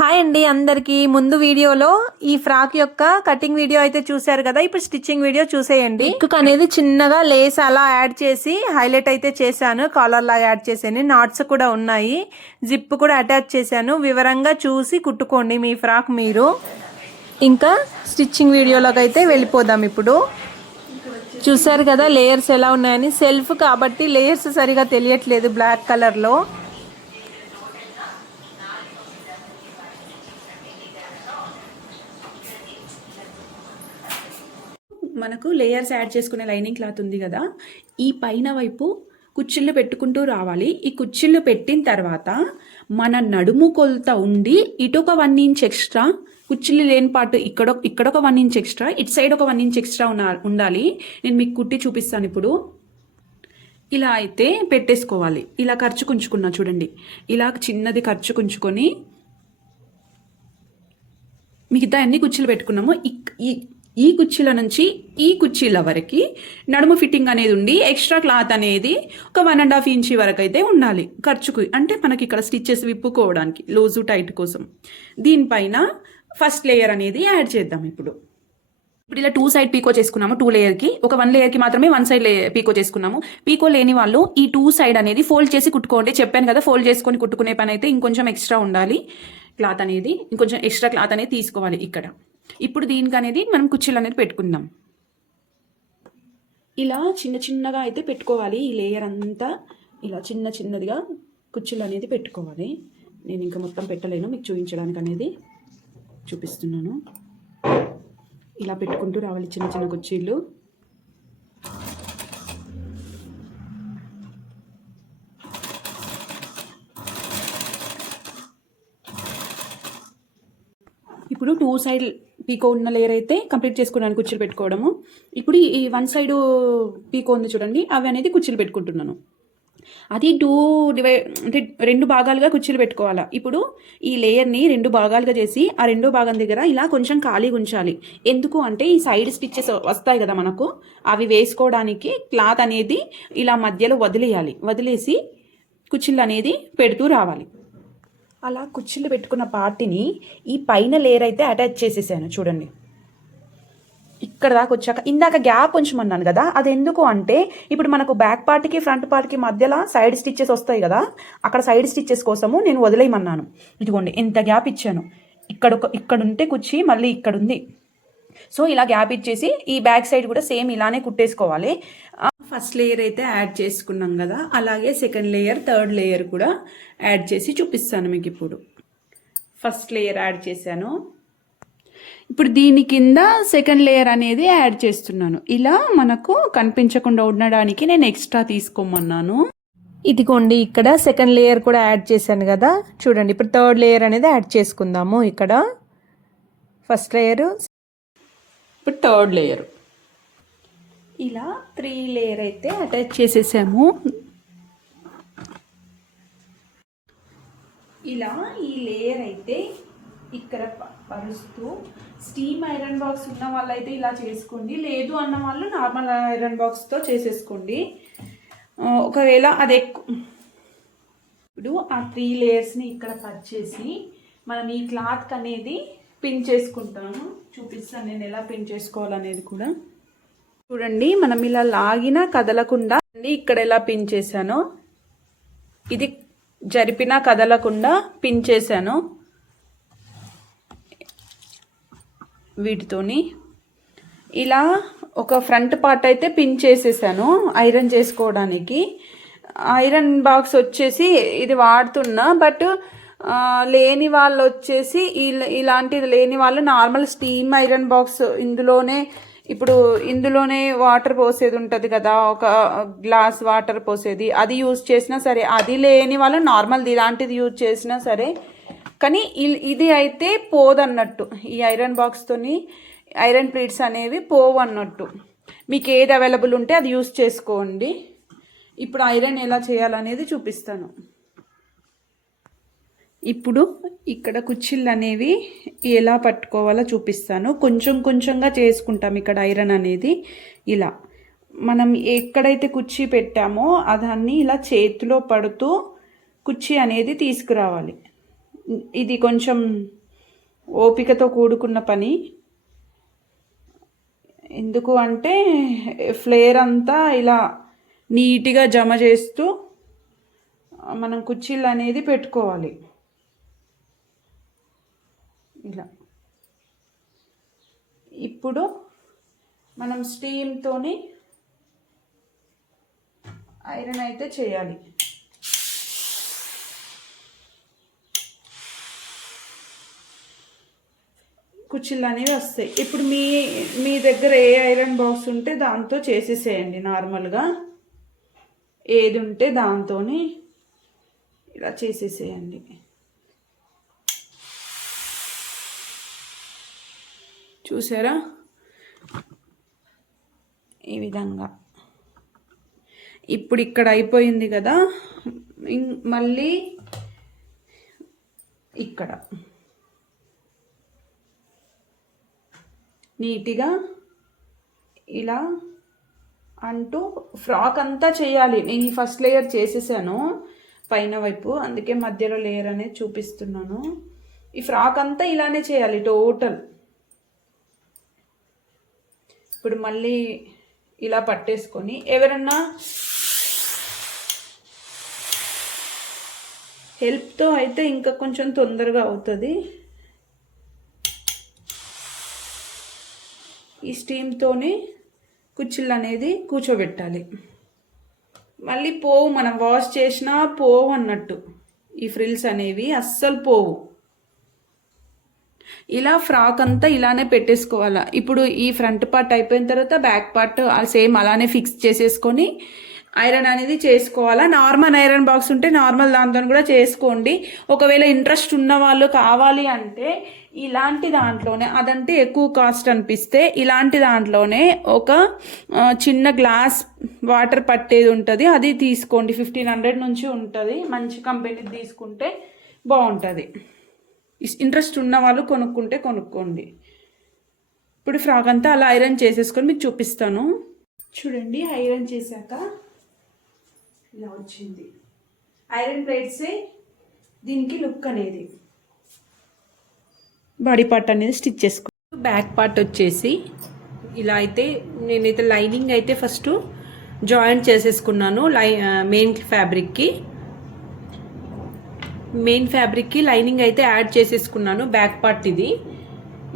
Hi అండి అందరికీ. ముందు వీడియోలో ఈ ఫ్రాక్ యొక్క కటింగ్ వీడియో అయితే చూశారు కదా. ఇప్పుడు స్టిచ్చింగ్ వీడియో చూసేయండి. నెక్ అనేది చిన్నగా లేస్ అలా యాడ్ చేసి హైలైట్ అయితే చేశాను. కాలర్ లాగా యాడ్ చేశాను. నాట్స్ కూడా ఉన్నాయి. జిప్ కూడా అటాచ్ చేశాను. వివరంగా చూసి కుట్టుకోండి మీ ఫ్రాక్ మీరు. ఇంకా స్టిచ్చింగ్ వీడియోలోకి అయితే వెళ్ళిపోదాం. ఇప్పుడు చూసారు కదా లేయర్స్ ఎలా ఉన్నాయని. సెల్ఫ్ కాబట్టి లేయర్స్ సరిగా తెలియట్లేదు బ్లాక్ కలర్లో. మనకు లేయర్స్ యాడ్ చేసుకునే లైనింగ్ క్లాత్ ఉంది కదా, ఈ పైన వైపు కుచ్చిళ్ళు పెట్టుకుంటూ రావాలి. ఈ కుచ్చిళ్ళు పెట్టిన తర్వాత మన నడుము కొలత ఉండి ఇటొక 1 ఇంచ్ ఎక్స్ట్రా, కుచ్చిళ్ళు లేని పాటు ఇక్కడొక 1 ఇంచ్ ఎక్స్ట్రా, ఇటు సైడ్ ఒక 1 ఇంచ్ ఎక్స్ట్రా ఉండాలి. నేను మీకు కుట్టి చూపిస్తాను ఇప్పుడు. ఇలా అయితే పెట్టేసుకోవాలి. ఇలా ఖర్చుకుంచుకున్నా చూడండి. ఇలా చిన్నది ఖర్చుకుంచుకొని మిగతా అన్ని కుచ్చిళ్ళు పెట్టుకున్నాము. ఈ కుర్చీల నుంచి ఈ కుర్చీల వరకు నడుము ఫిట్టింగ్ అనేది ఉండి ఎక్స్ట్రా క్లాత్ అనేది ఒక 1.5 ఇంచ్ వరకు అయితే ఉండాలి ఖర్చుకు. అంటే మనకి ఇక్కడ స్టిచ్చెస్ విప్పుకోవడానికి లూజు టైట్ కోసం. దీనిపైన ఫస్ట్ లేయర్ అనేది యాడ్ చేద్దాం. ఇప్పుడు ఇలా 2 సైడ్ పీకో చేసుకున్నాము. 2 లేయర్కి ఒక 1 లేయర్కి మాత్రమే 1 సైడ్ పీకో చేసుకున్నాము. పీకో లేని వాళ్ళు ఈ 2 సైడ్ అనేది ఫోల్డ్ చేసి కుట్టుకోండి. చెప్పాను కదా, ఫోల్డ్ చేసుకొని కుట్టుకునే పని అయితే ఇంకొంచెం ఎక్స్ట్రా ఉండాలి. క్లాత్ అనేది ఇంకొంచెం ఎక్స్ట్రా క్లాత్ అనేది తీసుకోవాలి ఇక్కడ. ఇప్పుడు దీనికి అనేది మనం కుర్చీలు అనేది పెట్టుకుందాం. ఇలా చిన్నగా అయితే పెట్టుకోవాలి. ఈ లేయర్ అంతా ఇలా చిన్నదిగా కుర్చీలు అనేది పెట్టుకోవాలి. నేను ఇంకా మొత్తం పెట్టలేను, మీకు చూపించడానికి అనేది చూపిస్తున్నాను. ఇలా పెట్టుకుంటూ రావాలి చిన్న కుర్చీలు. ఇప్పుడు 2 సైడ్ పీకో ఉన్న లేయర్ అయితే కంప్లీట్ చేసుకున్నాను కుర్చీలు పెట్టుకోవడము. ఇప్పుడు ఈ 1 సైడ్ పీకో ఉంది చూడండి, అవి అనేది కుర్చీలు పెట్టుకుంటున్నాను. అది 2 భాగాలుగా కుర్చీలు పెట్టుకోవాలా. ఇప్పుడు ఈ లేయర్ని 2 భాగాలుగా చేసి ఆ 2 భాగం దగ్గర ఇలా కొంచెం ఖాళీగా ఉంచాలి. ఎందుకు అంటే ఈ సైడ్ స్టిచ్చెస్ వస్తాయి కదా మనకు, అవి వేసుకోవడానికి క్లాత్ అనేది ఇలా మధ్యలో వదిలేసి కుర్చీలు అనేది పెడుతూ రావాలి. అలా కుర్చీలు పెట్టుకున్న పార్ట్ని ఈ పైన లేయర్ అయితే అటాచ్ చేసేసాను చూడండి. ఇక్కడ దాకా వచ్చాక ఇందాక గ్యాప్ ఉంచమన్నాను కదా, అది ఎందుకు అంటే ఇప్పుడు మనకు బ్యాక్ పార్ట్కి ఫ్రంట్ పార్ట్కి మధ్యలో సైడ్ స్టిచ్చెస్ వస్తాయి కదా, అక్కడ సైడ్ స్టిచ్చెస్ కోసము నేను వదిలేయమన్నాను. ఇదిగోండి ఎంత గ్యాప్ ఇచ్చాను. ఇక్కడ ఉంటే కుర్చీ మళ్ళీ ఇక్కడ ఉంది. సో ఇలా గ్యాప్ ఇచ్చేసి ఈ బ్యాక్ సైడ్ కూడా సేమ్ ఇలానే కుట్టేసుకోవాలి. ఫస్ట్ లేయర్ అయితే యాడ్ చేసుకున్నాం కదా, అలాగే సెకండ్ లేయర్, థర్డ్ లేయర్ కూడా యాడ్ చేసి చూపిస్తాను మీకు. ఇప్పుడు ఫస్ట్ లేయర్ యాడ్ చేశాను. ఇప్పుడు దీని కింద సెకండ్ లేయర్ అనేది యాడ్ చేస్తున్నాను. ఇలా మనకు కనిపించకుండా ఉండడానికి నేను ఎక్స్ట్రా తీసుకోమన్నాను. ఇదిగోండి ఇక్కడ సెకండ్ లేయర్ కూడా యాడ్ చేశాను కదా చూడండి. ఇప్పుడు థర్డ్ లేయర్ అనేది యాడ్ చేసుకుందాము. ఇక్కడ ఫస్ట్ లేయర్, ఇప్పుడు థర్డ్ లేయర్. ఇలా 3 లేయర్ అయితే అటాచ్ చేసేసాము. ఇలా ఈ లేయర్ అయితే ఇక్కడ పరుస్తూ, స్టీమ్ ఐరన్ బాక్స్ ఉన్న వాళ్ళైతే ఇలా చేసుకోండి, లేదు అన్న వాళ్ళు నార్మల్ ఐరన్ బాక్స్తో చేసేసుకోండి. ఒకవేళ అది ఇప్పుడు ఆ 3 లేయర్స్ని ఇక్కడ పరిచేసి మనం ఈ క్లాత్ అనేది పిన్ చేసుకుంటాము. చూపిస్తాను నేను ఎలా పిన్ చేసుకోవాలనేది కూడా. చూడండి, మనం ఇలా లాగినా కదలకుండా ఇక్కడ ఎలా పిన్ చేశానో, ఇది జరిపినా కదలకుండా పిన్ చేశాను వీటితోని. ఇలా ఒక ఫ్రంట్ పార్ట్ అయితే పిన్ చేసేసాను ఐరన్ చేసుకోవడానికి. ఐరన్ బాక్స్ వచ్చేసి ఇది వాడుతున్నా, బట్ లేని వాళ్ళు వచ్చేసి ఇలాంటిది లేని వాళ్ళు నార్మల్ స్టీమ్ ఐరన్ బాక్స్ ఇందులోనే వాటర్ పోసేది ఉంటుంది కదా, ఒక గ్లాస్ వాటర్ పోసేది, అది యూజ్ చేసినా సరే. అది లేని వాళ్ళు నార్మల్ది ఇలాంటిది యూజ్ చేసినా సరే. కానీ ఇది అయితే పోదన్నట్టు, ఈ ఐరన్ బాక్స్తోని ఐరన్ ప్లీట్స్ అనేవి పోవన్నట్టు. మీకు ఏది అవైలబుల్ ఉంటే అది యూజ్ చేసుకోండి. ఇప్పుడు ఐరన్ ఎలా చేయాలనేది చూపిస్తాను. ఇప్పుడు ఇక్కడ కుర్చీలు అనేవి ఎలా పట్టుకోవాలో చూపిస్తాను. కొంచెంగా చేసుకుంటాం ఇక్కడ ఐరన్ అనేది. ఇలా మనం ఎక్కడైతే కుర్చీ పెట్టామో దాన్ని ఇలా చేతిలో పడుతూ కుర్చీ అనేది తీసుకురావాలి. ఇది కొంచెం ఓపికతో కూడుకున్న పని. ఎందుకు అంటే ఫ్లేర్ అంతా ఇలా నీట్గా జమ చేస్తూ మనం కుర్చీలు అనేది పెట్టుకోవాలి. ఇలా ఇప్పుడు మనం స్టీమ్తోని ఐరన్ అయితే చేయాలి. కుర్చీలు అనేవి వస్తాయి. ఇప్పుడు మీ దగ్గర ఏ ఐరన్ బాక్స్ ఉంటే దాంతో చేసేసేయండి. నార్మల్గా ఏది ఉంటే దాంతో ఇలా చేసేసేయండి. చూసారా, ఈ విధంగా. ఇప్పుడు ఇక్కడ అయిపోయింది కదా, మళ్ళీ ఇక్కడ నీట్గా ఇలా అంటూ ఫ్రాక్ అంతా చేయాలి. నేను ఈ ఫస్ట్ లేయర్ చేసేసాను పైన వైపు, అందుకే మధ్యలో లేయర్ అనేది చూపిస్తున్నాను. ఈ ఫ్రాక్ అంతా ఇలానే చేయాలి టోటల్. ఇప్పుడు మళ్ళీ ఇలా పట్టేసుకొని, ఎవరన్నా హెల్ప్తో అయితే ఇంకా కొంచెం తొందరగా అవుతుంది. ఈ స్టీమ్తోనే కుర్చీలు అనేది కూర్చోబెట్టాలి. మళ్ళీ పోవు, మనం వాష్ చేసినా పోవు అన్నట్టు. ఈ ఫ్రిల్స్ అనేవి అస్సలు పోవు. ఇలా ఫ్రాక్ అంతా ఇలానే పెట్టేసుకోవాలా. ఇప్పుడు ఈ ఫ్రంట్ పార్ట్ అయిపోయిన తర్వాత బ్యాక్ పార్ట్ సేమ్ అలానే ఫిక్స్ చేసేసుకొని ఐరన్ అనేది చేసుకోవాలా. నార్మల్ ఐరన్ బాక్స్ ఉంటే నార్మల్ దాంతో కూడా చేసుకోండి. ఒకవేళ ఇంట్రెస్ట్ ఉన్న వాళ్ళు కావాలి అంటే ఇలాంటి దాంట్లోనే, అదంటే ఎక్కువ కాస్ట్ అనిపిస్తే ఇలాంటి దాంట్లోనే ఒక చిన్న గ్లాస్ వాటర్ పట్టేది ఉంటుంది, అది తీసుకోండి. 1500 నుంచి ఉంటుంది. మంచి కంపెనీది తీసుకుంటే బాగుంటుంది. ఇంట్రెస్ట్ ఉన్న వాళ్ళు కొనుక్కోండి. ఇప్పుడు ఫ్రాక్ అంతా అలా ఐరన్ చేసేసుకొని మీకు చూపిస్తాను. చూడండి, ఐరన్ చేశాక ఇలా వచ్చింది. ఐరన్ ప్లేట్సే దీనికి లుక్ అనేది. బాడీ పార్ట్ అనేది స్టిచ్ చేసుకో. బ్యాక్ పార్ట్ వచ్చేసి ఇలా అయితే నేనైతే లైనింగ్ అయితే ఫస్ట్ జాయింట్ చేసేసుకున్నాను. మెయిన్ ఫ్యాబ్రిక్కి లైనింగ్ అయితే యాడ్ చేసేసుకున్నాను. బ్యాక్ పార్ట్ ఇది.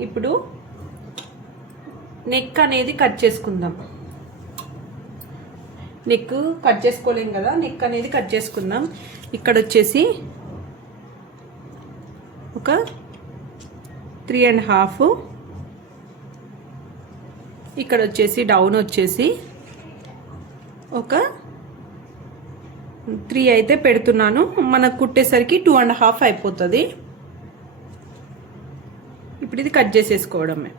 ఇప్పుడు నెక్ అనేది కట్ చేసుకుందాం. నెక్ కట్ చేసుకోలేం కదా, నెక్ అనేది కట్ చేసుకుందాం. ఇక్కడ వచ్చేసి ఒక 3.5, ఇక్కడ వచ్చేసి డౌన్ వచ్చేసి ఒక 3 అయితే పెడుతున్నాను. మనకు కుట్టేసరికి 2.5 అయిపోతుంది. ఇప్పుడు ఇది కట్ చేసేసుకోవడమే.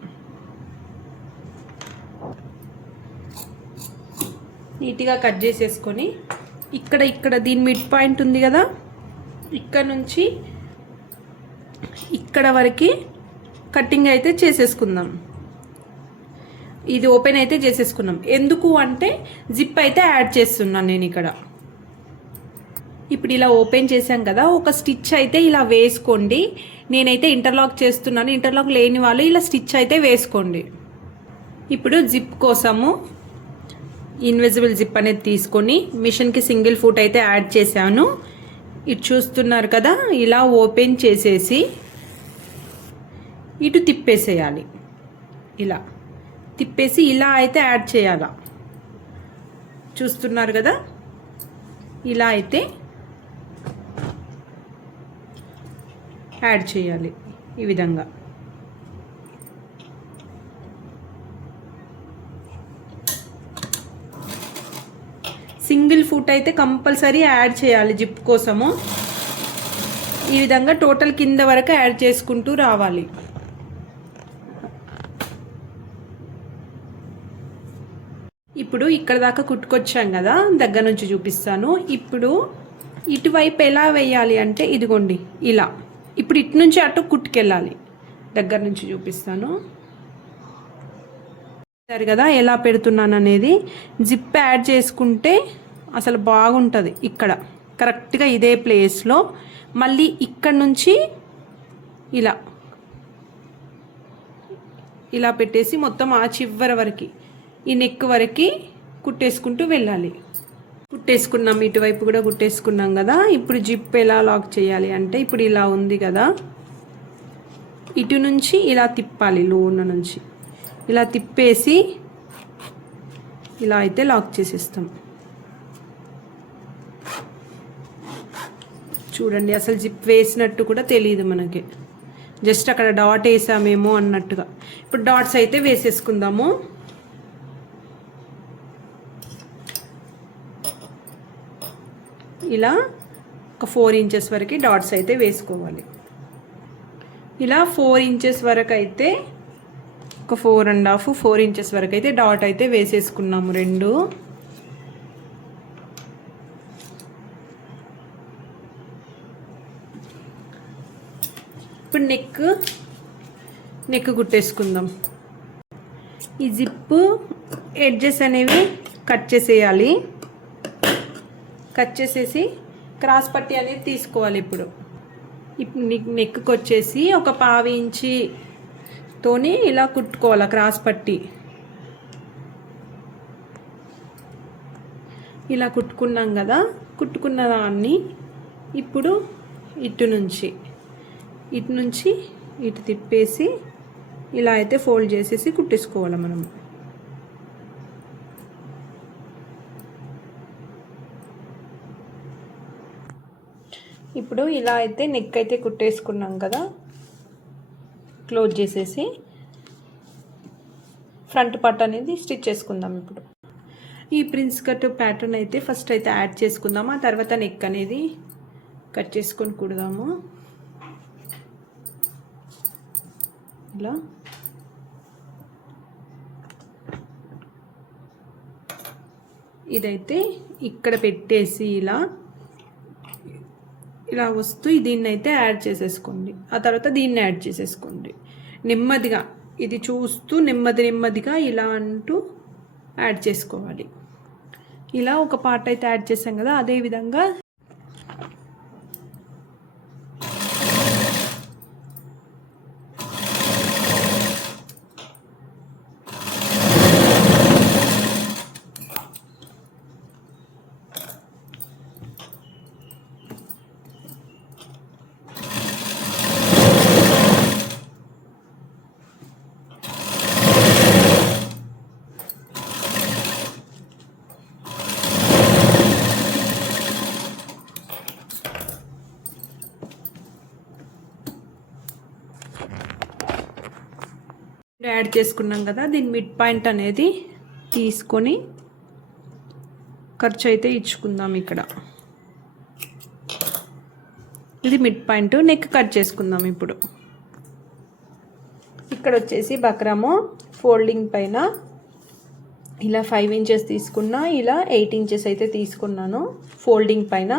నీట్గా కట్ చేసేసుకొని ఇక్కడ దీని మిడ్ పాయింట్ ఉంది కదా, ఇక్కడ నుంచి ఇక్కడ వరకు కటింగ్ అయితే చేసేసుకుందాం. ఇది ఓపెన్ అయితే చేసేసుకున్నాం. ఎందుకు అంటే జిప్ అయితే యాడ్ చేస్తున్నాను నేను ఇక్కడ. ఇప్పుడు ఇలా ఓపెన్ చేసాం కదా, ఒక స్టిచ్ అయితే ఇలా వేసుకోండి. నేనైతే ఇంటర్లాక్ చేస్తున్నాను. ఇంటర్లాక్ లేని వాళ్ళు ఇలా స్టిచ్ అయితే వేసుకోండి. ఇప్పుడు జిప్ కోసము ఇన్విజిబుల్ జిప్ అనేది తీసుకొని మిషన్కి సింగిల్ ఫుట్ అయితే యాడ్ చేశాను. ఇటు చూస్తున్నారు కదా, ఇలా ఓపెన్ చేసేసి ఇటు తిప్పేసేయాలి. ఇలా తిప్పేసి ఇలా అయితే యాడ్ చేయాలి. చూస్తున్నారు కదా, ఇలా అయితే యాడ్ చేయాలి ఈ విధంగా. సింగిల్ ఫుట్ అయితే కంపల్సరీ యాడ్ చేయాలి జిప్ కోసము. ఈ విధంగా టోటల్ కింద వరకు యాడ్ చేసుకుంటూ రావాలి. ఇప్పుడు ఇక్కడ దాకా కుట్టుకొచ్చాం కదా, దగ్గర నుంచి చూపిస్తాను. ఇప్పుడు ఇటువైపు ఎలా వేయాలి అంటే ఇదిగోండి ఇలా. ఇప్పుడు ఇటు నుంచి అటు కుట్టుకెళ్ళాలి. దగ్గర నుంచి చూపిస్తాను. సరే కదా, ఎలా పెడుతున్నాను అనేది. జిప్ యాడ్ చేసుకుంటే అసలు బాగుంటుంది. ఇక్కడ కరెక్ట్గా ఇదే ప్లేస్లో మళ్ళీ ఇక్కడ నుంచి ఇలా పెట్టేసి మొత్తం ఆ చివరి వరకు ఈ నెక్ వరకు కుట్టేసుకుంటూ వెళ్ళాలి. కుట్టేసుకున్నాం, ఇటువైపు కూడా కుట్టేసుకున్నాం కదా. ఇప్పుడు జిప్ ఎలా లాక్ చేయాలి అంటే ఇప్పుడు ఇలా ఉంది కదా, ఇటు నుంచి ఇలా తిప్పాలి, లోన నుంచి ఇలా తిప్పేసి ఇలా అయితే లాక్ చేసేస్తాం. చూడండి, అసలు జిప్ వేసినట్టు కూడా తెలియదు మనకి, జస్ట్ అక్కడ డాట్ వేసామేమో అన్నట్టుగా. ఇప్పుడు డాట్స్ అయితే వేసేసుకుందాము. ఇలా ఒక 4 ఇంచెస్ వరకు డాట్స్ అయితే వేసుకోవాలి. ఇలా 4 ఇంచెస్ వరకు అయితే ఒక 4.5 ఇంచెస్ వరకు అయితే డాట్ అయితే వేసేసుకున్నాము రెండు. ఇప్పుడు నెక్ కుట్టేసుకుందాం. ఈ జిప్ ఎడ్జెస్ అనేవి కట్ చేసేయాలి. కట్ చేసేసి క్రాస్ పట్టి అనేది తీసుకోవాలి. ఇప్పుడు నెక్కి వచ్చేసి ఒక 1/2 ఇంచితోని ఇలా కుట్టుకోవాలి క్రాస్ పట్టి. ఇలా కుట్టుకున్నాం కదా, కుట్టుకున్న దాన్ని ఇప్పుడు ఇటు నుంచి ఇటు తిప్పేసి ఇలా అయితే ఫోల్డ్ చేసేసి కుట్టేసుకోవాలి మనం. ఇప్పుడు ఇలా అయితే నెక్ అయితే కుట్టేసుకున్నాం కదా, క్లోజ్ చేసేసి ఫ్రంట్ పార్ట్ అనేది స్టిచ్ చేసుకుందాం. ఇప్పుడు ఈ ప్రిన్స్ కట్ ప్యాటర్న్ అయితే ఫస్ట్ అయితే యాడ్ చేసుకుందాము, ఆ తర్వాత నెక్ అనేది కట్ చేసుకొని కుడదాము. ఇలా ఇదైతే ఇక్కడ పెట్టేసి ఇలా వస్తూ దీన్ని అయితే యాడ్ చేసేసుకోండి. ఆ తర్వాత దీన్ని యాడ్ చేసేసుకోండి. నెమ్మదిగా ఇది చూస్తూ నెమ్మదిగా ఇలా అంటూ యాడ్ చేసుకోవాలి. ఇలా ఒక పార్ట్ అయితే యాడ్ చేసాం కదా, అదే విధంగా యాడ్ చేసుకున్నాం కదా, దీని మిడ్ పాయింట్ అనేది తీసుకొని ఖర్చు అయితే ఇచ్చుకుందాం. ఇక్కడ ఇది మిడ్ పాయింట్, నెక్ కట్ చేసుకుందాం. ఇప్పుడు ఇక్కడ వచ్చేసి బక్రము ఫోల్డింగ్ పైన ఇలా 5 ఇంచెస్ తీసుకున్నా, ఇలా 8 ఇంచెస్ అయితే తీసుకున్నాను ఫోల్డింగ్ పైన.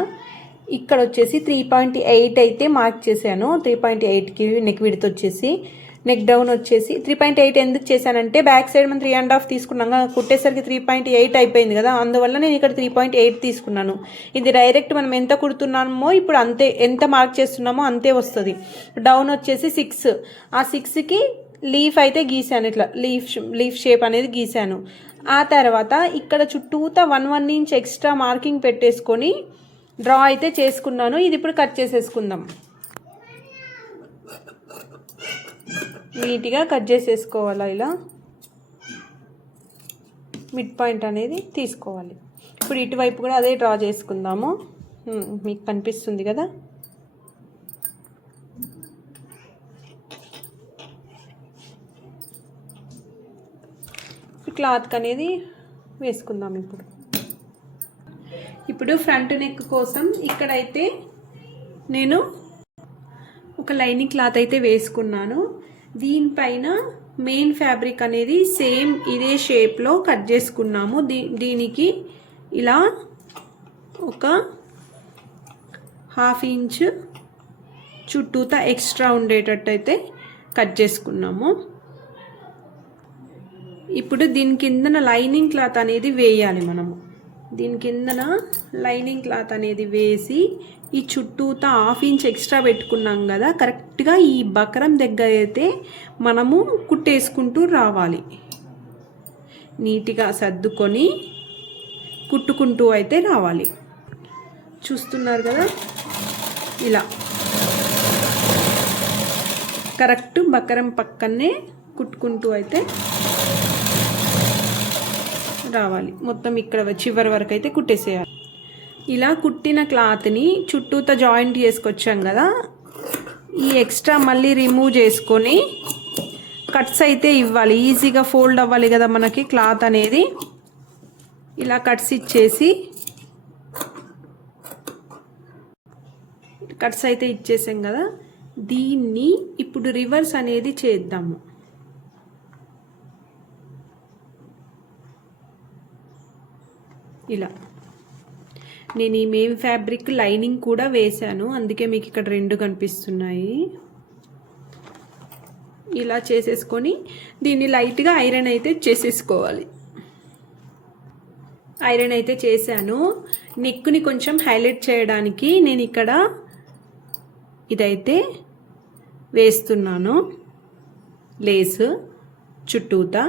ఇక్కడ వచ్చేసి 3.8 అయితే మార్క్ చేశాను. 3.8కి నెక్ విడ్త్ వచ్చేసి, నెక్ డౌన్ వచ్చేసి 3.8 ఎందుకు చేశానంటే బ్యాక్ సైడ్ మనం 3.5 తీసుకున్నాం, కుట్టేసరికి 3.8 అయిపోయింది కదా, అందువల్ల నేను ఇక్కడ 3.8 తీసుకున్నాను. ఇది డైరెక్ట్ మనం ఎంత కుడుతున్నామో ఇప్పుడు అంతే, ఎంత మార్క్ చేస్తున్నామో అంతే వస్తుంది. డౌన్ వచ్చేసి 6, ఆ 6కి లీఫ్ అయితే గీసాను, ఇట్లా లీఫ్ షేప్ అనేది గీసాను. ఆ తర్వాత ఇక్కడ చుట్టూతా 1 ఇంచ్ ఎక్స్ట్రా మార్కింగ్ పెట్టేసుకొని డ్రా అయితే చేసుకున్నాను. ఇది ఇప్పుడు కట్ చేసేసుకుందాం. నీట్గా కట్ చేసేసుకోవాలి. ఇలా మిడ్ పాయింట్ అనేది తీసుకోవాలి. ఇప్పుడు ఇటువైపు కూడా అదే డ్రా చేసుకుందాము. మీకు కనిపిస్తుంది కదా, క్లాత్ అనేది వేసుకుందాం. ఇప్పుడు ఫ్రంట్ నెక్ కోసం ఇక్కడైతే నేను ఒక లైనింగ్ క్లాత్ అయితే వేసుకున్నాను. దీనిపైన మెయిన్ ఫ్యాబ్రిక్ అనేది సేమ్ ఇదే షేప్లో కట్ చేసుకున్నాము. దీనికి ఇలా ఒక 1/2 ఇంచ్ చుట్టూతా ఎక్స్ట్రా ఉండేటట్టు అయితే కట్ చేసుకున్నాము. ఇప్పుడు దీని కిందన లైనింగ్ క్లాత్ అనేది వేయాలి మనము. దీని కిందన లైనింగ్ క్లాత్ అనేది వేసి ఈ చుట్టూతా 1/2 ఇంచ్ ఎక్స్ట్రా పెట్టుకున్నాం కదా, కరెక్ట్గా ఈ బకరం దగ్గర అయితే మనము కుట్టేసుకుంటూ రావాలి. నీట్గా సర్దుకొని కుట్టుకుంటూ అయితే రావాలి. చూస్తున్నారు కదా, ఇలా కరెక్ట్ బకరం పక్కనే కుట్టుకుంటూ అయితే రావాలి. మొత్తం ఇక్కడ చివరి వరకు అయితే కుట్టేసేయాలి. ఇలా కుట్టిన క్లాత్ని చుట్టూతో జాయింట్ చేసుకొచ్చాం కదా, ఈ ఎక్స్ట్రా మళ్ళీ రిమూవ్ చేసుకొని కట్స్ అయితే ఇవ్వాలి. ఈజీగా ఫోల్డ్ అవ్వాలి కదా మనకి క్లాత్ అనేది. ఇలా కట్స్ ఇచ్చేసి కట్స్ అయితే ఇచ్చేసాం కదా, దీన్ని ఇప్పుడు రివర్స్ అనేది చేద్దాము. ఇలా నేను ఈ మేవ్ ఫ్యాబ్రిక్ లైనింగ్ కూడా వేశాను, అందుకే మీకు ఇక్కడ 2 కనిపిస్తున్నాయి. ఇలా చేసేసుకొని దీన్ని లైట్గా ఐరన్ అయితే చేసేసుకోవాలి. ఐరన్ అయితే చేశాను. నెక్ని కొంచెం హైలైట్ చేయడానికి నేను ఇక్కడ ఇదైతే వేస్తున్నాను, లేస్ చుట్టూతా.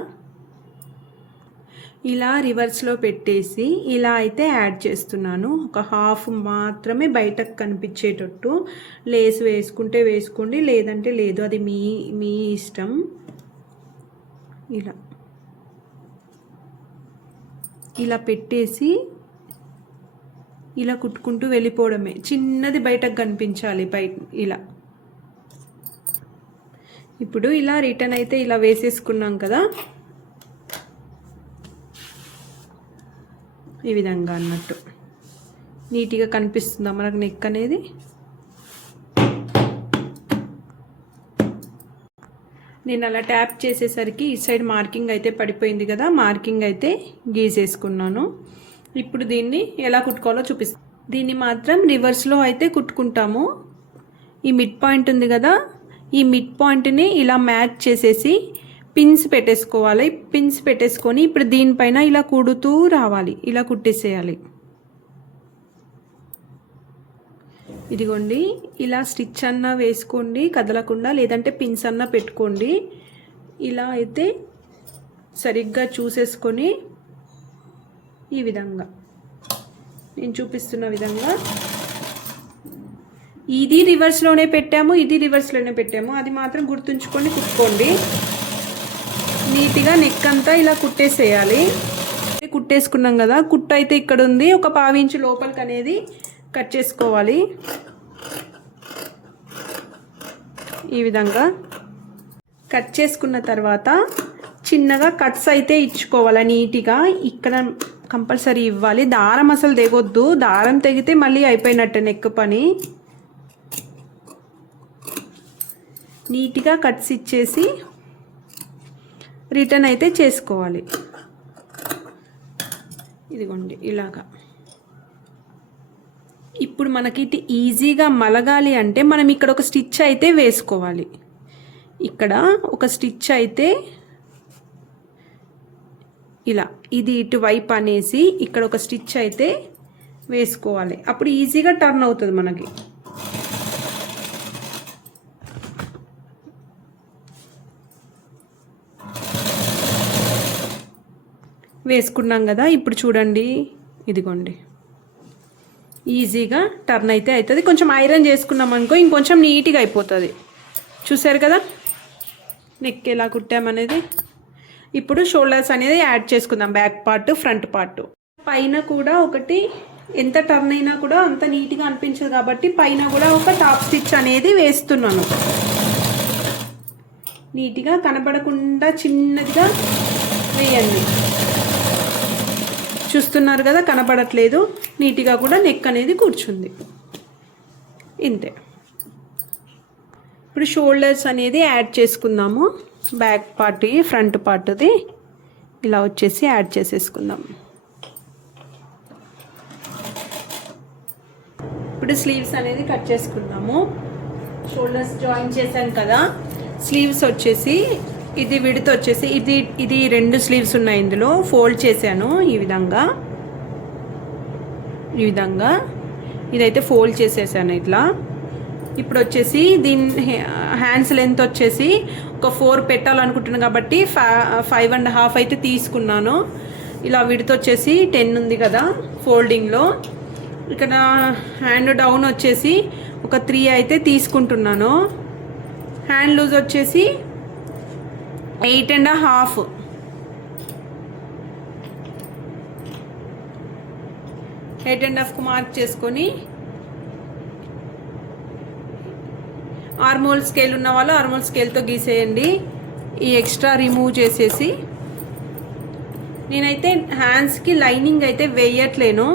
ఇలా రివర్స్లో పెట్టేసి ఇలా అయితే యాడ్ చేస్తున్నాను. ఒక హాఫ్ మాత్రమే బయటకు కనిపించేటట్టు. లేస్ వేసుకుంటే వేసుకోండి, లేదంటే లేదు, అది మీ ఇష్టం. ఇలా పెట్టేసి ఇలా కుట్టుకుంటూ వెళ్ళిపోవడమే. చిన్నది బయటకు కనిపించాలి ఇలా. ఇప్పుడు ఇలా రిటర్న్ అయితే ఇలా వేసేసుకున్నాం కదా, ఈ విధంగా అన్నట్టు నీట్గా కనిపిస్తుందా మనకు నెక్ అనేది. నేను అలా ట్యాప్ చేసేసరికి ఈ సైడ్ మార్కింగ్ అయితే పడిపోయింది కదా, మార్కింగ్ అయితే గీసేసుకున్నాను. ఇప్పుడు దీన్ని ఎలా కుట్టుకోవాలో చూపిస్తాను. దీన్ని మాత్రం రివర్స్లో అయితే కుట్టుకుంటాము. ఈ మిడ్ పాయింట్ ఉంది కదా, ఈ మిడ్ పాయింట్ని ఇలా మ్యాచ్ చేసేసి పిన్స్ పెట్టేసుకోవాలి. పిన్స్ పెట్టేసుకొని ఇప్పుడు దీనిపైన ఇలా కుడుతూ రావాలి, ఇలా కుట్టేసేయాలి. ఇదిగోండి, ఇలా స్టిచ్ అన్నా వేసుకోండి కదలకుండా, లేదంటే పిన్స్ అన్నా పెట్టుకోండి. ఇలా అయితే సరిగ్గా చూసేసుకొని ఈ విధంగా నేను చూపిస్తున్న విధంగా ఇది రివర్స్లోనే పెట్టాము, ఇది రివర్స్లోనే పెట్టాము, అది మాత్రం గుర్తుంచుకొని కుట్టుకోండి. నీట్గా నెక్ అంతా ఇలా కుట్టేసేయాలి. కుట్టేసుకున్నాం కదా, కుట్టు అయితే ఇక్కడ ఉంది. ఒక 1/2 ఇంచు లోపలికి అనేది కట్ చేసుకోవాలి. ఈ విధంగా కట్ చేసుకున్న తర్వాత చిన్నగా కట్స్ అయితే ఇచ్చుకోవాలి నీట్గా. ఇక్కడ కంపల్సరీ ఇవ్వాలి. దారం అసలు తెగొద్దు, దారం తెగితే మళ్ళీ అయిపోయినట్టే నెక్ పని. నీట్గా కట్స్ ఇచ్చేసి రిటర్న్ అయితే చేసుకోవాలి. ఇదిగోండి ఇలాగా. ఇప్పుడు మనకి ఇది ఈజీగా మలగాలి అంటే మనం ఇక్కడ ఒక స్టిచ్ అయితే వేసుకోవాలి. ఇక్కడ ఒక స్టిచ్ అయితే ఇలా ఇది ఇటువైపు అనేసి ఇక్కడ ఒక స్టిచ్ అయితే వేసుకోవాలి. అప్పుడు ఈజీగా టర్న్ అవుతుంది మనకి. వేసుకున్నాం కదా, ఇప్పుడు చూడండి ఇదిగోండి ఈజీగా టర్న్ అయితే అవుతుంది. కొంచెం ఐరన్ చేసుకున్నాం అనుకో ఇంకొంచెం నీట్గా అయిపోతుంది. చూసారు కదా నెక్ ఎలా కుట్టామనేది. ఇప్పుడు షోల్డర్స్ అనేది యాడ్ చేసుకుందాం, బ్యాక్ పార్ట్ ఫ్రంట్ పార్ట్. పైన కూడా ఒకటి ఎంత టర్న్ అయినా కూడా అంత నీట్గా అనిపించదు కాబట్టి పైన కూడా ఒక టాప్ స్టిచ్ అనేది వేస్తున్నాను. నీట్గా కనబడకుండా చిన్నదిగా వేయండి. చూస్తున్నారు కదా కనబడట్లేదు, నీట్గా కూడా నెక్ అనేది కూర్చుంది. ఇంతే. ఇప్పుడు షోల్డర్స్ అనేది యాడ్ చేసుకుందాము. బ్యాక్ పార్ట్ ఫ్రంట్ పార్ట్ది ఇలా వచ్చేసి యాడ్ చేసేసుకుందాం. ఇప్పుడు స్లీవ్స్ అనేది కట్ చేసుకుందాము. షోల్డర్స్ జాయిన్ చేశాను కదా, స్లీవ్స్ వచ్చేసి ఇది విడత వచ్చేసి ఇది 2 స్లీవ్స్ ఉన్నాయి. ఇందులో ఫోల్డ్ చేశాను ఈ విధంగా. ఇదైతే ఫోల్డ్ చేసేసాను ఇట్లా. ఇప్పుడు వచ్చేసి దీని హ్యాండ్స్ లెంత్ వచ్చేసి ఒక 4 పెట్టాలనుకుంటున్నాను కాబట్టి 5.5 అయితే తీసుకున్నాను. ఇలా విడత వచ్చేసి 10 ఉంది కదా ఫోల్డింగ్లో. ఇక్కడ హ్యాండ్ డౌన్ వచ్చేసి ఒక 3 అయితే తీసుకుంటున్నాను. హ్యాండ్ లూజ్ వచ్చేసి 8.5. మార్క్ చేసుకొని ఆర్మోల్ స్కేల్ ఉన్న వాళ్ళు ఆర్మోల్ స్కేల్తో గీసేయండి. ఈ ఎక్స్ట్రా రిమూవ్ చేసేసి, నేనైతే హ్యాండ్స్కి లైనింగ్ అయితే వేయట్లేను.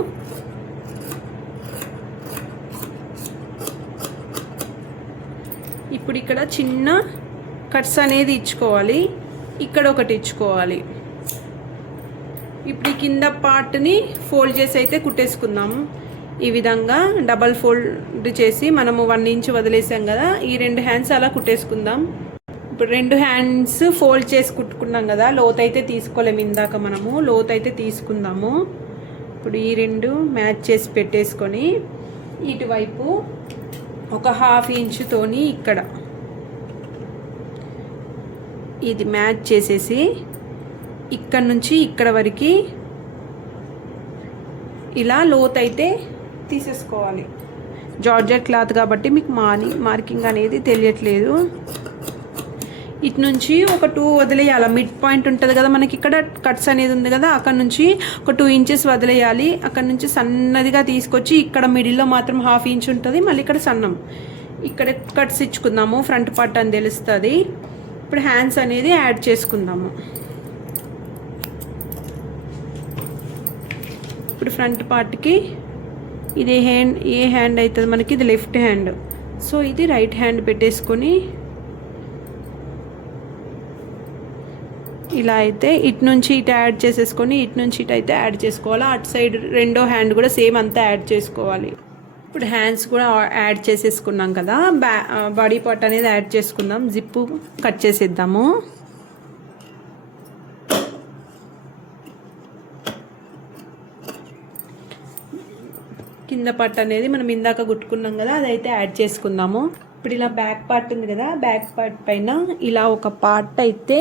ఇప్పుడు ఇక్కడ చిన్న కట్స్ అనేది ఇచ్చుకోవాలి, ఇక్కడ ఒకటి ఇచ్చుకోవాలి. ఇప్పుడు ఈ కింద పార్ట్ని ఫోల్డ్ చేసి అయితే కుట్టేసుకుందాము. ఈ విధంగా డబల్ ఫోల్డ్ చేసి మనము 1 ఇంచ్ వదిలేసాం కదా, ఈ 2 హ్యాండ్స్ అలా కుట్టేసుకుందాం. ఇప్పుడు 2 హ్యాండ్స్ ఫోల్డ్ చేసి కుట్టుకున్నాం కదా, లోతు అయితే తీసుకోలేము ఇందాక మనము, లోతు అయితే తీసుకుందాము. ఇప్పుడు ఈ 2 మ్యాచ్ చేసి పెట్టేసుకొని ఇటువైపు ఒక 1/2 ఇంచుతోని ఇక్కడ ఇది మ్యాచ్ చేసేసి ఇక్కడ నుంచి ఇక్కడ వరకు ఇలా లోతు అయితే తీసేసుకోవాలి. జార్జెట్ క్లాత్ కాబట్టి మీకు మార్కింగ్ అనేది తెలియట్లేదు. ఇటు నుంచి ఒక 2 వదిలేయాలి. మిడ్ పాయింట్ ఉంటుంది కదా మనకి, ఇక్కడ కట్స్ అనేది ఉంది కదా, అక్కడ నుంచి ఒక 2 ఇంచెస్ వదిలేయాలి. అక్కడ నుంచి సన్నదిగా తీసుకొచ్చి ఇక్కడ మిడిల్లో మాత్రం 1/2 ఇంచ్ ఉంటుంది, మళ్ళీ ఇక్కడ సన్నం. ఇక్కడ కట్స్ ఇచ్చుకుందాము, ఫ్రంట్ పార్ట్ అని తెలుస్తుంది. ఇప్పుడు హ్యాండ్స్ అనేది యాడ్ చేసుకుందాము. ఇప్పుడు ఫ్రంట్ పార్ట్కి ఇది ఏ హ్యాండ్ అవుతుంది మనకి, ఇది లెఫ్ట్ హ్యాండ్. సో ఇది రైట్ హ్యాండ్ పెట్టేసుకొని ఇలా అయితే ఇటు నుంచి ఇటు యాడ్ చేసేసుకొని ఇటు నుంచి ఇటు అయితే యాడ్ చేసుకోవాలి. అటు సైడ్ రెండో హ్యాండ్ కూడా సేమ్ అంతా యాడ్ చేసుకోవాలి. ఇప్పుడు హ్యాండ్స్ కూడా యాడ్ చేసేసుకున్నాం కదా, బాడీ పార్ట్ అనేది యాడ్ చేసుకుందాం. జిప్పు కట్ చేసేద్దాము. కింద పార్ట్ అనేది మనం ఇందాక కుట్టుకున్నాం కదా, అదైతే యాడ్ చేసుకుందాము. ఇప్పుడు ఇలా బ్యాక్ పార్ట్ ఉంది కదా, బ్యాక్ పార్ట్ పైన ఇలా ఒక పార్ట్ అయితే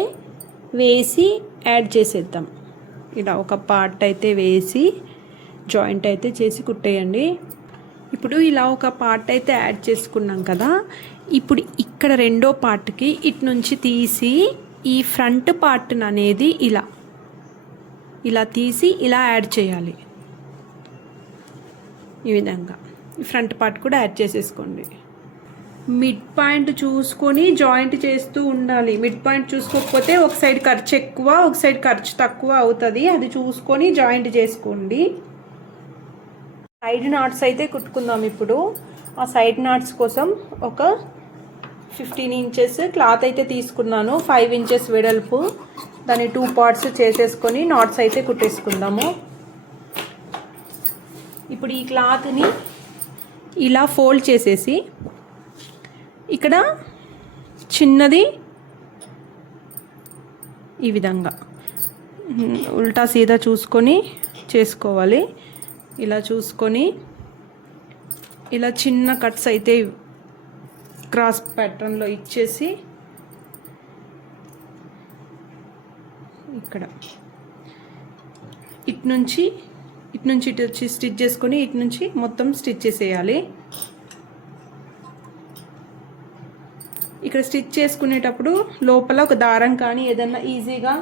వేసి యాడ్ చేసేద్దాం. ఇలా ఒక పార్ట్ అయితే వేసి జాయింట్ అయితే చేసి కుట్టేయండి. ఇప్పుడు ఇలా ఒక పార్ట్ అయితే యాడ్ చేసుకున్నాం కదా, ఇప్పుడు ఇక్కడ రెండో పార్ట్కి ఇటు నుంచి తీసి ఈ ఫ్రంట్ పార్ట్ అనేది ఇలా తీసి ఇలా యాడ్ చేయాలి. ఈ విధంగా ఈ ఫ్రంట్ పార్ట్ కూడా యాడ్ చేసేసుకోండి. మిడ్ పాయింట్ చూసుకొని జాయింట్ చేస్తూ ఉండాలి. మిడ్ పాయింట్ చూసుకోకపోతే ఒక సైడ్ ఖర్చు ఎక్కువ, ఒక సైడ్ ఖర్చు తక్కువ అవుతుంది. అది చూసుకొని జాయింట్ చేసుకోండి. సైడ్ నాట్స్ అయితే కుట్టుకుందాం. ఇప్పుడు ఆ సైడ్ నాట్స్ కోసం ఒక 15 ఇంచెస్ క్లాత్ అయితే తీసుకున్నాను, 5 ఇంచెస్ వెడల్పు. దాన్ని 2 పార్ట్స్ చేసేసుకొని నాట్స్ అయితే కుట్టేసుకుందాము. ఇప్పుడు ఈ క్లాత్ని ఇలా ఫోల్డ్ చేసేసి ఇక్కడ చిన్నది ఈ విధంగా ఉల్టా సీదా చూసుకొని చేసుకోవాలి. ఇలా చూసుకొని ఇలా చిన్న కట్స్ అయితే క్రాస్ ప్యాటర్న్లో ఇచ్చేసి ఇక్కడ ఇటు నుంచి ఇటు వచ్చి స్టిచ్ చేసుకొని ఇటు నుంచి మొత్తం స్టిచ్ చేసేయాలి. ఇక్కడ స్టిచ్ చేసుకునేటప్పుడు లోపల ఒక దారం కానీ ఏదన్నా ఈజీగా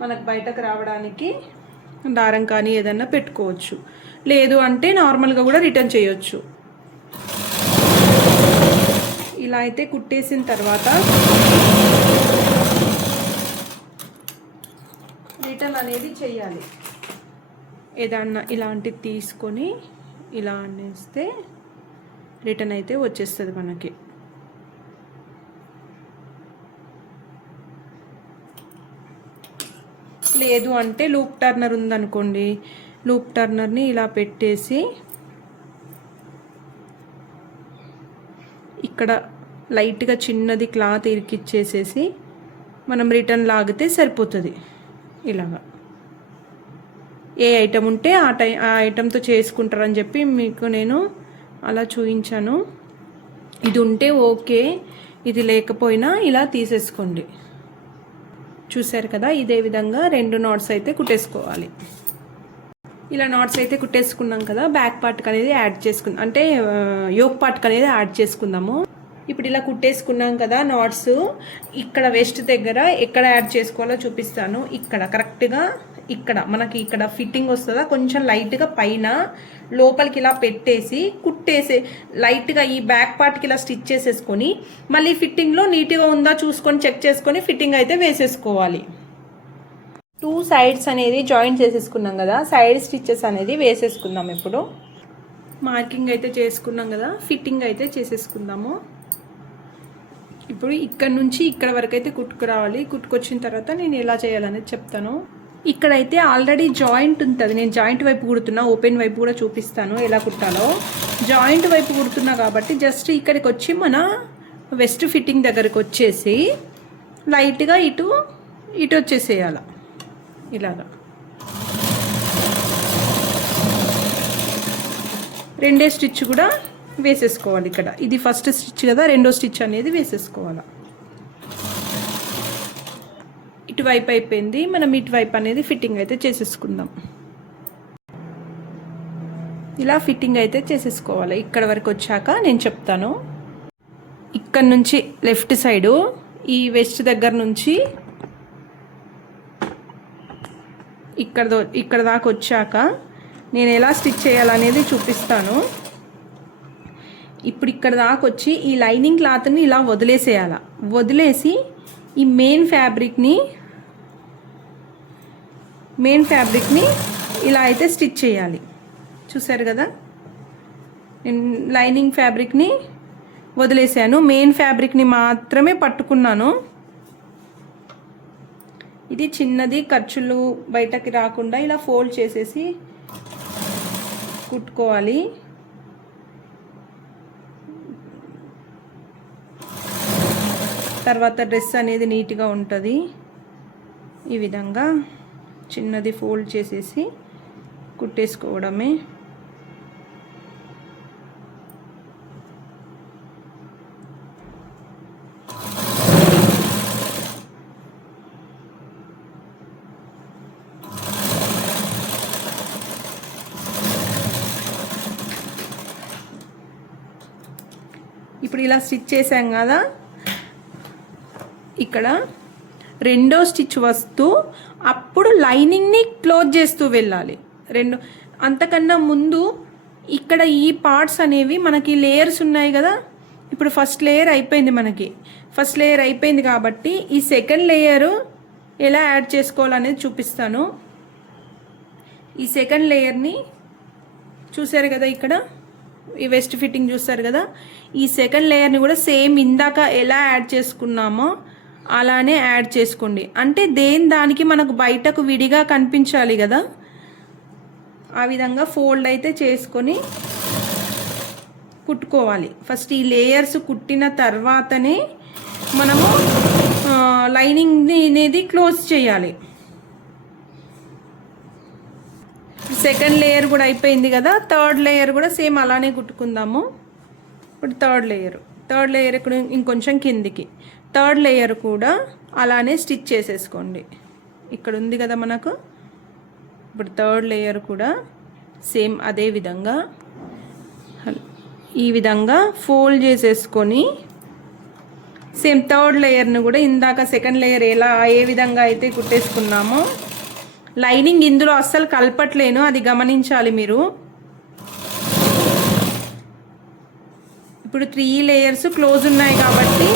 మనకు బయటకు రావడానికి దారం కానీ ఏదన్నా పెట్టుకోవచ్చు. లేదు అంటే నార్మల్గా కూడా రిటర్న్ చేయొచ్చు. ఇలా అయితే కుట్టేసిన తర్వాత రిటర్న్ అనేది చెయ్యాలి. ఏదన్నా ఇలాంటిది తీసుకొని ఇలా అనేస్తే రిటర్న్ అయితే వచ్చేస్తుంది మనకి. లేదు అంటే లూప్ టర్నర్ ఉందనుకోండి, లూప్ టర్నర్ని ఇలా పెట్టేసి ఇక్కడ లైట్గా చిన్నది క్లాత్ ఇరికిచ్చేసేసి మనం రిటర్న్ లాగితే సరిపోతుంది. ఇలాగా ఏ ఐటమ్ ఉంటే ఆ ఐటమ్తో చేసుకుంటారని చెప్పి మీకు నేను అలా చూపించాను. ఇది ఉంటే ఓకే, ఇది లేకపోయినా ఇలా తీసేసుకోండి. చూసారు కదా, ఇదే విధంగా 2 నాట్స్ అయితే కుట్టేసుకోవాలి. ఇలా నాట్స్ అయితే కుట్టేసుకున్నాం కదా, బ్యాక్ పార్ట్కి అనేది యాడ్ చేసుకుందాం, అంటే యోక్ పార్ట్కి అనేది యాడ్ చేసుకుందాము. ఇప్పుడు ఇలా కుట్టేసుకున్నాం కదా నాట్స్, ఇక్కడ వెస్ట్ దగ్గర ఎక్కడ యాడ్ చేసుకోవాలో చూపిస్తాను. ఇక్కడ కరెక్ట్గా ఇక్కడ మనకి ఇక్కడ ఫిట్టింగ్ వస్తుందా, కొంచెం లైట్గా పైన లోపలికి ఇలా పెట్టేసి కుట్టేసి లైట్గా ఈ బ్యాక్ పార్ట్కి ఇలా స్టిచ్ చేసేసుకొని మళ్ళీ ఫిట్టింగ్లో నీట్గా ఉందా చూసుకొని చెక్ చేసుకొని ఫిట్టింగ్ అయితే వేసేసుకోవాలి. 2 సైడ్స్ అనేది జాయిన్ చేసేసుకున్నాం కదా, సైడ్ స్టిచ్చెస్ అనేది వేసేసుకుందాం. ఇప్పుడు మార్కింగ్ అయితే చేసుకున్నాం కదా, ఫిట్టింగ్ అయితే చేసేసుకుందాము. ఇప్పుడు ఇక్కడ నుంచి ఇక్కడ వరకు అయితే కుట్టుకురావాలి. కుట్టుకొచ్చిన తర్వాత నేను ఎలా చేయాలనేది చెప్తాను. ఇక్కడైతే ఆల్రెడీ జాయింట్ ఉంటుంది, నేను జాయింట్ వైపు కుడుతున్నా, ఓపెన్ వైపు కూడా చూపిస్తాను ఎలా కుట్టాలో. జాయింట్ వైపు కుడుతున్నా కాబట్టి జస్ట్ ఇక్కడికి వచ్చి మన వెస్ట్ ఫిట్టింగ్ దగ్గరికి వచ్చేసి లైట్గా ఇటు వచ్చేసేయాలి ఇలాగా. 2 స్టిచ్ కూడా వేసేసుకోవాలి. ఇక్కడ ఇది ఫస్ట్ స్టిచ్ కదా, 2వ స్టిచ్ అనేది వేసేసుకోవాలి. ఇటువైపు అయిపోయింది, మనం ఇటువైపు అనేది ఫిట్టింగ్ అయితే చేసేసుకుందాం. ఇలా ఫిట్టింగ్ అయితే చేసేసుకోవాలి. ఇక్కడ వరకు వచ్చాక నేను చెప్తాను. ఇక్కడ నుంచి లెఫ్ట్ సైడు ఈ వెస్ట్ దగ్గర నుంచి ఇక్కడ దాకా వచ్చాక నేను ఎలా స్టిచ్ చేయాలనేది చూపిస్తాను. ఇప్పుడు ఇక్కడ దాకా వచ్చి ఈ లైనింగ్ క్లాత్ని ఇలా వదిలేసేయాల. వదిలేసి ఈ మెయిన్ ఫ్యాబ్రిక్ని ఇలా అయితే స్టిచ్ చేయాలి. చూసారు కదా, నేను లైనింగ్ ఫ్యాబ్రిక్ని వదిలేసాను, మెయిన్ ఫ్యాబ్రిక్ని మాత్రమే పట్టుకున్నాను. ఇది చిన్నది, ఖర్చులు బయటకి రాకుండా ఇలా ఫోల్డ్ చేసేసి కుట్టుకోవాలి. తర్వాత డ్రెస్ అనేది నీట్గా ఉంటుంది. ఈ విధంగా చిన్నది ఫోల్డ్ చేసేసి కుట్టేసుకోవడమే. ఇప్పుడు ఇలా స్టిచ్ చేసాం కదా, ఇక్కడ 2వ స్టిచ్ వస్తూ అప్పుడు లైనింగ్ని క్లోజ్ చేస్తూ వెళ్ళాలి. అంతకన్నా ముందు ఇక్కడ ఈ పార్ట్స్ అనేవి మనకి లేయర్స్ ఉన్నాయి కదా. ఇప్పుడు ఫస్ట్ లేయర్ అయిపోయింది కాబట్టి ఈ సెకండ్ లేయరు ఎలా యాడ్ చేసుకోవాలనేది చూపిస్తాను. ఈ సెకండ్ లేయర్ని చూసారు కదా, ఇక్కడ ఈ వెస్ట్ ఫిట్టింగ్ చూస్తారు కదా, ఈ సెకండ్ లేయర్ని కూడా సేమ్ ఇందాక ఎలా యాడ్ చేసుకున్నామో అలానే యాడ్ చేసుకోండి. అంటే దానికి మనకు బయటకు విడిగా కనిపించాలి కదా, ఆ విధంగా ఫోల్డ్ అయితే చేసుకొని కుట్టుకోవాలి. ఫస్ట్ ఈ లేయర్స్ కుట్టిన తర్వాతనే మనము లైనింగ్ అనేది క్లోజ్ చేయాలి. సెకండ్ లేయర్ కూడా అయిపోయింది కదా, థర్డ్ లేయర్ కూడా సేమ్ అలానే కుట్టుకుందాము. ఇప్పుడు థర్డ్ లేయర్ ఇక్కడ ఇంకొంచెం కిందికి, థర్డ్ లేయర్ కూడా అలానే స్టిచ్ చేసేసుకోండి. ఇక్కడ ఉంది కదా మనకు, ఇప్పుడు థర్డ్ లేయర్ కూడా సేమ్ అదే విధంగా ఈ విధంగా ఫోల్డ్ చేసేసుకొని సేమ్ థర్డ్ లేయర్ను కూడా ఇందాక సెకండ్ లేయర్ ఏ విధంగా అయితే కుట్టేసుకున్నామో, లైనింగ్ ఇందులో అస్సలు కలపట్లేను, అది గమనించాలి మీరు. ఇప్పుడు 3 లేయర్స్ క్లోజ్ ఉన్నాయి కాబట్టి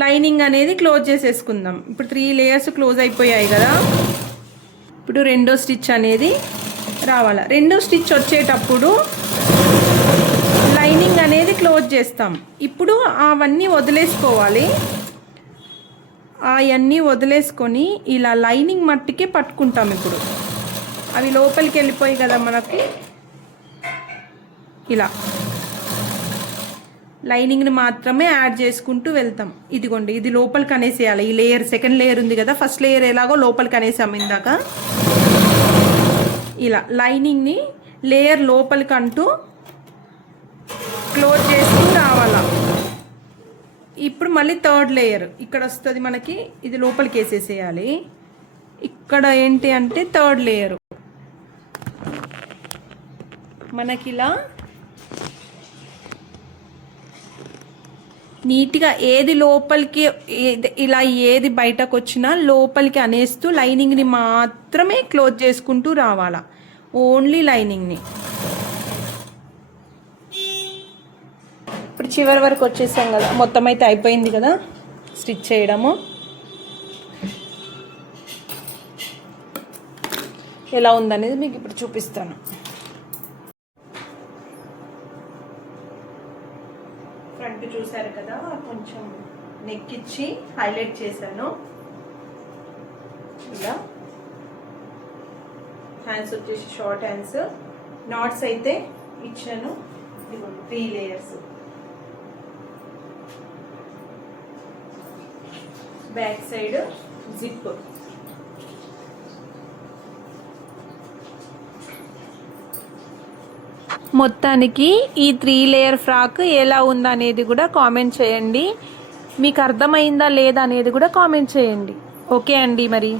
లైనింగ్ అనేది క్లోజ్ చేసేసుకుందాం. ఇప్పుడు 3 లేయర్స్ క్లోజ్ అయిపోయాయి కదా, ఇప్పుడు 2వ స్టిచ్ అనేది రావాలి. 2వ స్టిచ్ వచ్చేటప్పుడు లైనింగ్ అనేది క్లోజ్ చేస్తాం. ఇప్పుడు అవన్నీ వదిలేసుకోవాలి. అవన్నీ వదిలేసుకొని ఇలా లైనింగ్ మట్టికే పట్టుకుంటాం. ఇప్పుడు అవి లోపలికి వెళ్ళిపోయి కదా మనకి, ఇలా లైనింగ్ని మాత్రమే యాడ్ చేసుకుంటూ వెళ్తాం. ఇదిగోండి, ఇది లోపలికి అనేసేయాలి. ఈ లేయర్ సెకండ్ లేయర్ ఉంది కదా, ఫస్ట్ లేయర్ ఎలాగో లోపలికి అనేసాము ఇందాక. ఇలా లైనింగ్ని లేయర్ లోపలికి అంటూ క్లోజ్ చేస్తూ రావాలా. ఇప్పుడు మళ్ళీ థర్డ్ లేయర్ ఇక్కడ వస్తుంది మనకి, ఇది లోపలికి వేసేసేయాలి. ఇక్కడ ఏంటి అంటే థర్డ్ లేయరు మనకి ఇలా నీట్గా ఏది లోపలికి ఇలా ఏది బయటకు వచ్చినా లోపలికి అనేస్తూ లైనింగ్ని మాత్రమే క్లోజ్ చేసుకుంటూ రావాలా, ఓన్లీ లైనింగ్ని. ఇప్పుడు చివరి వరకు వచ్చేసాం కదా, మొత్తం అయితే అయిపోయింది కదా స్టిచ్ చేయడము. ఎలా ఉందనేది మీకు ఇప్పుడు చూపిస్తాను. ఫ్రంట్ చూసారు కదా, కొంచెం నెక్ ఇచ్చి హైలైట్ చేశాను. ఇలా హ్యాండ్స్ వచ్చేసి షార్ట్ హ్యాండ్స్, నాట్స్ అయితే ఇచ్చాను 3 లేయర్స్. Back side zip. మొత్తానికి ఈ 3 లేయర్ ఫ్రాక్ ఎలా ఉందనేది కూడా కామెంట్ చేయండి. మీకు అర్థమైందా లేదా అనేది కూడా కామెంట్ చేయండి. ఓకే అండి మరి.